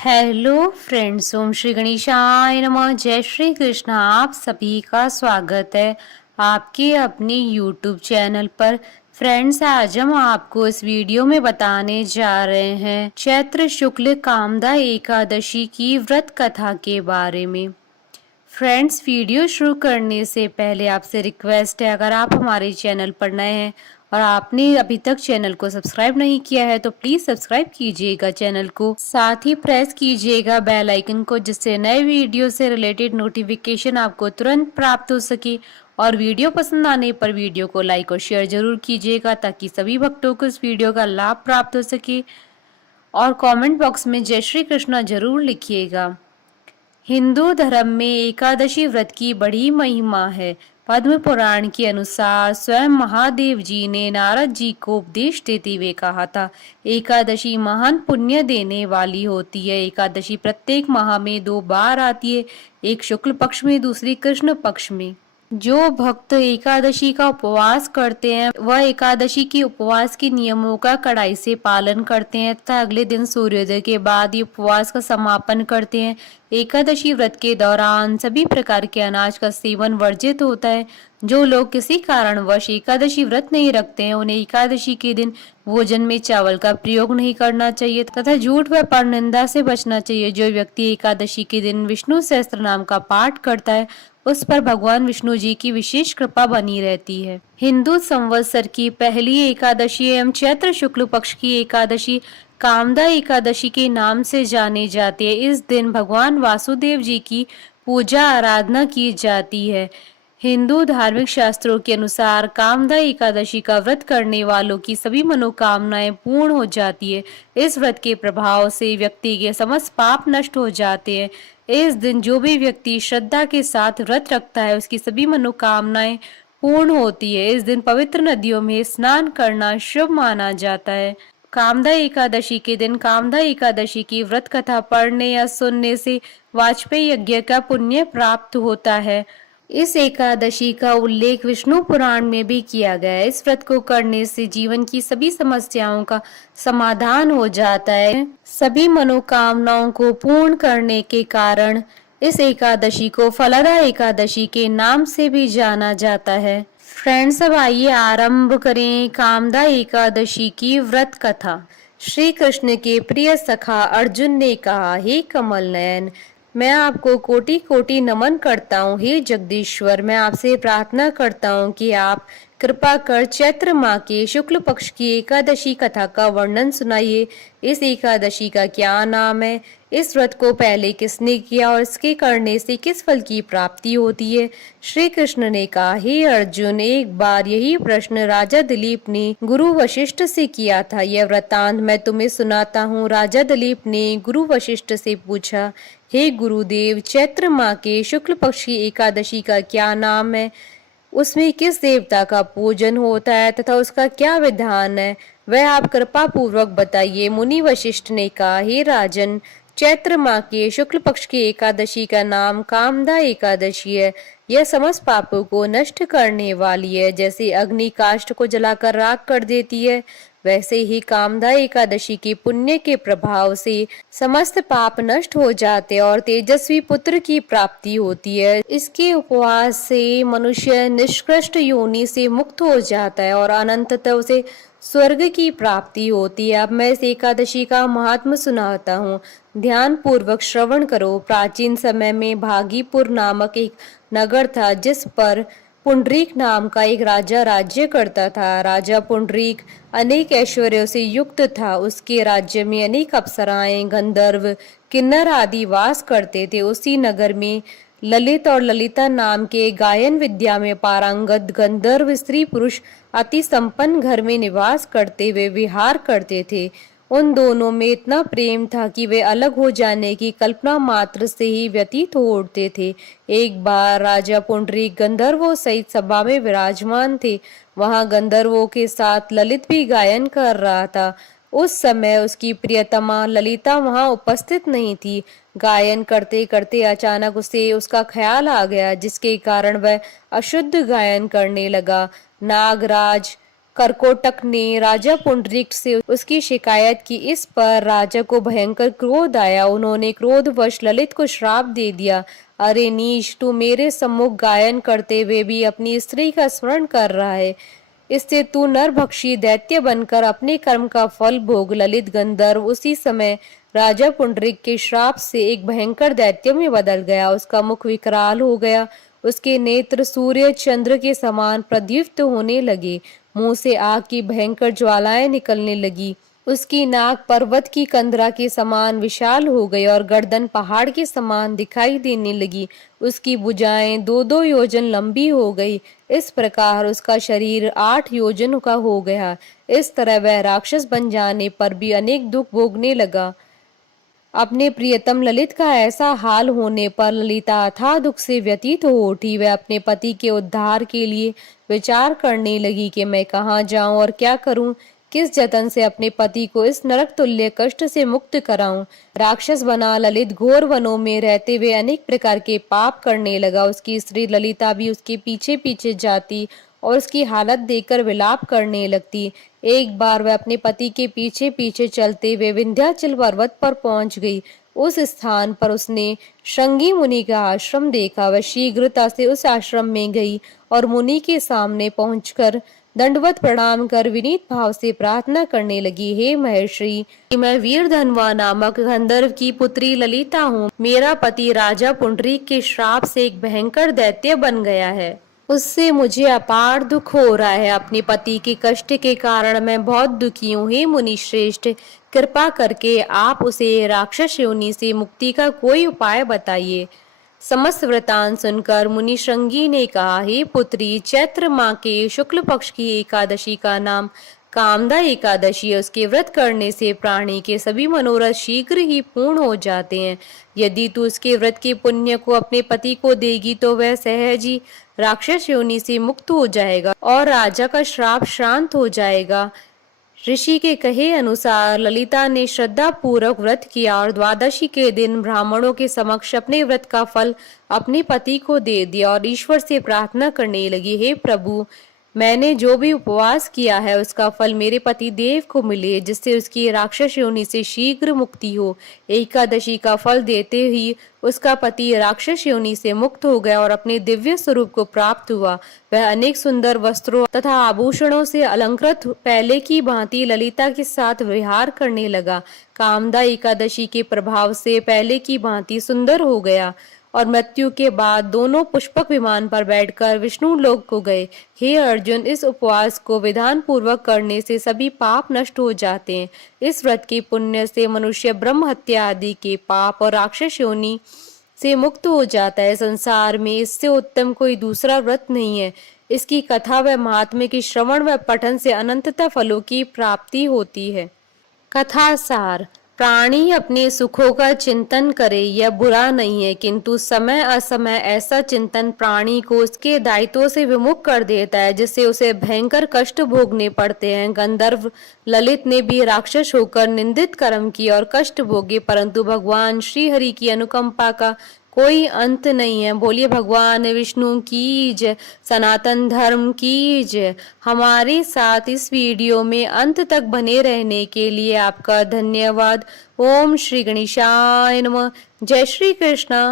Hello friends, ओम श्री गणेशाय नमः। जय श्री कृष्ण। आप सभी का स्वागत है आपके अपने यूट्यूब चैनल पर। फ्रेंड्स, आज हम आपको इस वीडियो में बताने जा रहे हैं चैत्र शुक्ल कामदा एकादशी की व्रत कथा के बारे में। फ्रेंड्स, वीडियो शुरू करने से पहले आपसे रिक्वेस्ट है, अगर आप हमारे चैनल पर नए हैं और आपने अभी तक चैनल को सब्सक्राइब नहीं किया है तो प्लीज सब्सक्राइब कीजिएगा चैनल को, साथ ही प्रेस कीजिएगा बेल आइकन को, जिससे नए वीडियो से रिलेटेड नोटिफिकेशन आपको तुरंत प्राप्त हो सके। और वीडियो पसंद आने पर वीडियो को लाइक और शेयर जरूर कीजिएगा ताकि सभी भक्तों को इस वीडियो का लाभ प्राप्त हो सके। और कमेंट बॉक्स में जय श्री कृष्णा जरूर लिखिएगा। हिंदू धर्म में एकादशी व्रत की बड़ी महिमा है। पद्म पुराण के अनुसार स्वयं महादेव जी ने नारद जी को उपदेश देते हुए कहा था, एकादशी महान पुण्य देने वाली होती है। एकादशी प्रत्येक माह में 2 बार आती है, एक शुक्ल पक्ष में, दूसरी कृष्ण पक्ष में। जो भक्त एकादशी का उपवास करते हैं वह एकादशी के उपवास के नियमों का कड़ाई से पालन करते हैं तथा अगले दिन सूर्योदय के बाद ये उपवास का समापन करते हैं। एकादशी व्रत के दौरान सभी प्रकार के अनाज का सेवन वर्जित होता है। जो लोग किसी कारणवश एकादशी व्रत नहीं रखते हैं उन्हें एकादशी के दिन भोजन में चावल का प्रयोग नहीं करना चाहिए तथा झूठ व परनिंदा से बचना चाहिए। जो व्यक्ति एकादशी के दिन विष्णु सहस्त्र नाम का पाठ करता है उस पर भगवान विष्णु जी की विशेष कृपा बनी रहती है। हिंदू संवत्सर की पहली एकादशी एवं चैत्र शुक्ल पक्ष की एकादशी कामदा एकादशी के नाम से जानी जाती है। इस दिन भगवान वासुदेव जी की पूजा आराधना की जाती है। हिंदू धार्मिक शास्त्रों के अनुसार कामदा एकादशी का व्रत करने वालों की सभी मनोकामनाएं पूर्ण हो जाती है। इस व्रत के प्रभाव से व्यक्ति के समस्त पाप नष्ट हो जाते हैं। इस दिन जो भी व्यक्ति श्रद्धा के साथ व्रत रखता है उसकी सभी मनोकामनाएं पूर्ण होती है। इस दिन पवित्र नदियों में स्नान करना शुभ माना जाता है। कामदा एकादशी के दिन कामदा एकादशी की व्रत कथा पढ़ने या सुनने से वाजपेयी यज्ञ का पुण्य प्राप्त होता है। इस एकादशी का उल्लेख विष्णु पुराण में भी किया गया है। इस व्रत को करने से जीवन की सभी समस्याओं का समाधान हो जाता है। सभी मनोकामनाओं को पूर्ण करने के कारण इस एकादशी को फलदा एकादशी के नाम से भी जाना जाता है। फ्रेंड्स, अब आइए आरंभ करें कामदा एकादशी की व्रत कथा। श्री कृष्ण के प्रिय सखा अर्जुन ने कहा, हे कमल नयन, मैं आपको कोटि कोटि नमन करता हूँ। हे जगदीश्वर, मैं आपसे प्रार्थना करता हूँ कि आप कृपा कर चैत्र माह के शुक्ल पक्ष की एकादशी कथा का वर्णन सुनाइए। इस एकादशी का क्या नाम है, इस व्रत को पहले किसने किया और इसके करने से किस फल की प्राप्ति होती है। श्री कृष्ण ने कहा, हे अर्जुन, एक बार यही प्रश्न राजा दिलीप ने गुरु वशिष्ठ से किया था। यह वृतांत मैं तुम्हें सुनाता हूँ। राजा दिलीप ने गुरु वशिष्ठ से पूछा, हे गुरुदेव, चैत्र माह के शुक्ल पक्ष की एकादशी का क्या नाम है, उसमें किस देवता का पूजन होता है तथा उसका क्या विधान है, वह आप कृपा पूर्वक बताइए। मुनि वशिष्ठ ने कहा, हे राजन, चैत्र माह के शुक्ल पक्ष की एकादशी का नाम कामदा एकादशी है। यह समस्त पापों को नष्ट करने वाली है। जैसे अग्नि काष्ठ को जलाकर राख कर देती है, वैसे ही कामदा एकादशी के पुण्य के प्रभाव से समस्त पाप नष्ट हो जाते और तेजस्वी पुत्र की प्राप्ति होती है। इसके उपवास से मनुष्य निष्कृष्ट योनि से मुक्त हो जाता है और अनंततः उसे स्वर्ग की प्राप्ति होती है। अब मैं इस एकादशी का महात्म सुनाता हूँ, ध्यान पूर्वक श्रवण करो। प्राचीन समय में भागीपुर नामक एक नगर था जिस पर पुंडरीक नाम का एक राजा राज्य करता था। राजा पुंडरीक अनेक ऐश्वर्यों से युक्त था। उसके राज्य में अनेक अप्सराएं, गंधर्व, किन्नर आदि वास करते थे। उसी नगर में ललित और ललिता नाम के गायन विद्या में पारंगत गंधर्व स्त्री पुरुष अति संपन्न घर में निवास करते हुए विहार करते थे। उन दोनों में इतना प्रेम था कि वे अलग हो जाने की कल्पना मात्र से ही व्यतीत हो उठते थे। एक बार राजा पुंडरीक गंधर्वों सहित सभा में विराजमान थे। वहां गंधर्वों के साथ ललित भी गायन कर रहा था। उस समय उसकी प्रियतमा ललिता वहां उपस्थित नहीं थी। गायन करते करते अचानक उसे उसका ख्याल आ गया, जिसके कारण वह अशुद्ध गायन करने लगा। नागराज कर्कोटक ने राजा पुंडरीक से उसकी शिकायत की। इस पर राजा को भयंकर क्रोध आया। उन्होंने क्रोधवश ललित को श्राप दे दिया। अरे नीच, तू मेरे सम्मुख गायन करते हुए भी अपनी स्त्री का स्मरण कर रहा है। इससे तू नरभक्षी दैत्य बनकर अपने कर्म का फल भोग। ललित गंधर्व उसी समय राजा पुंडरीक के श्राप से एक भयंकर दैत्य में बदल गया। उसका मुख विकराल हो गया, उसके नेत्र सूर्य चंद्र के समान प्रदीप्त होने लगे, मुंह से आग की भयंकर ज्वालाएं निकलने लगी। उसकी नाक पर्वत की कंदरा के समान विशाल हो गई और गर्दन पहाड़ के समान दिखाई देने लगी। उसकी भुजाएं 2-2 योजन लंबी हो गई। इस प्रकार उसका शरीर 8 योजन का हो गया। इस तरह वह राक्षस बन जाने पर भी अनेक दुख भोगने लगा। अपने प्रियतम ललित का ऐसा हाल होने पर ललिता अथाह दुख से व्यतीत हो उठी। वह अपने पति के उद्धार के लिए विचार करने लगी कि मैं कहाँ जाऊं और क्या करूं, किस जतन से अपने पति को इस नरक तुल्य कष्ट से मुक्त कराऊं। राक्षस बना ललित घोर वनों में रहते हुए अनेक प्रकार के पाप करने लगा। उसकी स्त्री ललिता भी उसके पीछे पीछे जाती और उसकी हालत देखकर विलाप करने लगती। एक बार वह अपने पति के पीछे पीछे चलते हुए विंध्याचल पर्वत पर पहुंच गई। उस स्थान पर उसने श्रृंगी मुनि का आश्रम देखा। वह शीघ्रता से उस आश्रम में गई और मुनि के सामने पहुंचकर दंडवत प्रणाम कर विनीत भाव से प्रार्थना करने लगी। हे महर्षि, मैं वीरधनवा नामक गंधर्व की पुत्री ललिता हूँ। मेरा पति राजा पुंडरीक के श्राप से एक भयंकर दैत्य बन गया है। उससे मुझे अपार दुख हो रहा है। अपने पति के कष्ट के कारण मैं बहुत दुखी हूँ। हे मुनि श्रेष्ठ, कृपा करके आप उसे राक्षस योनि से मुक्ति का कोई उपाय बताइए। समस्त वृतांत सुनकर मुनि श्रृंगी ने कहा, हे पुत्री, चैत्र माह के शुक्ल पक्ष की एकादशी का नाम कामदा एकादशी है। उसके व्रत करने से प्राणी के सभी मनोरथ शीघ्र ही पूर्ण हो जाते हैं। यदि तू उसके व्रत के पुण्य को अपने पति को देगी तो वह सहज ही राक्षस योनि से मुक्त हो जाएगा और राजा का श्राप शांत हो जाएगा। ऋषि के कहे अनुसार ललिता ने श्रद्धा पूर्वक व्रत किया और द्वादशी के दिन ब्राह्मणों के समक्ष अपने व्रत का फल अपने पति को दे दिया और ईश्वर से प्रार्थना करने लगी, हे प्रभु, मैंने जो भी उपवास किया है उसका फल मेरे पति देव को मिले, जिससे उसकी राक्षस योनि से शीघ्र मुक्ति हो। एकादशी का फल देते ही उसका पति राक्षस योनि से मुक्त हो गया और अपने दिव्य स्वरूप को प्राप्त हुआ। वह अनेक सुंदर वस्त्रों तथा आभूषणों से अलंकृत पहले की भांति ललिता के साथ विहार करने लगा। कामदा एकादशी के प्रभाव से पहले की भांति सुंदर हो गया और मृत्यु के बाद दोनों पुष्पक विमान पर बैठकर विष्णु लोक को गए। हे अर्जुन, इस उपवास को विधान पूर्वक करने से सभी पाप नष्ट हो जाते हैं। इस व्रत के पुण्य से मनुष्य ब्रह्म हत्या आदि के पाप और राक्षस योनि से मुक्त हो जाता है। संसार में इससे उत्तम कोई दूसरा व्रत नहीं है। इसकी कथा व महात्म्य की श्रवण व पठन से अनंतता फलों की प्राप्ति होती है। कथा सार, प्राणी अपने सुखों का चिंतन करे यह बुरा नहीं है, किंतु समय असमय ऐसा चिंतन प्राणी को उसके दायित्वों से विमुख कर देता है, जिससे उसे भयंकर कष्ट भोगने पड़ते हैं। गंधर्व ललित ने भी राक्षस होकर निंदित कर्म किए और कष्ट भोगे, परंतु भगवान श्री हरि की अनुकंपा का कोई अंत नहीं है। बोलिए भगवान विष्णु की जय, सनातन धर्म की जय। हमारे साथ इस वीडियो में अंत तक बने रहने के लिए आपका धन्यवाद। ओम श्री गणेशाय नमः। जय श्री कृष्ण।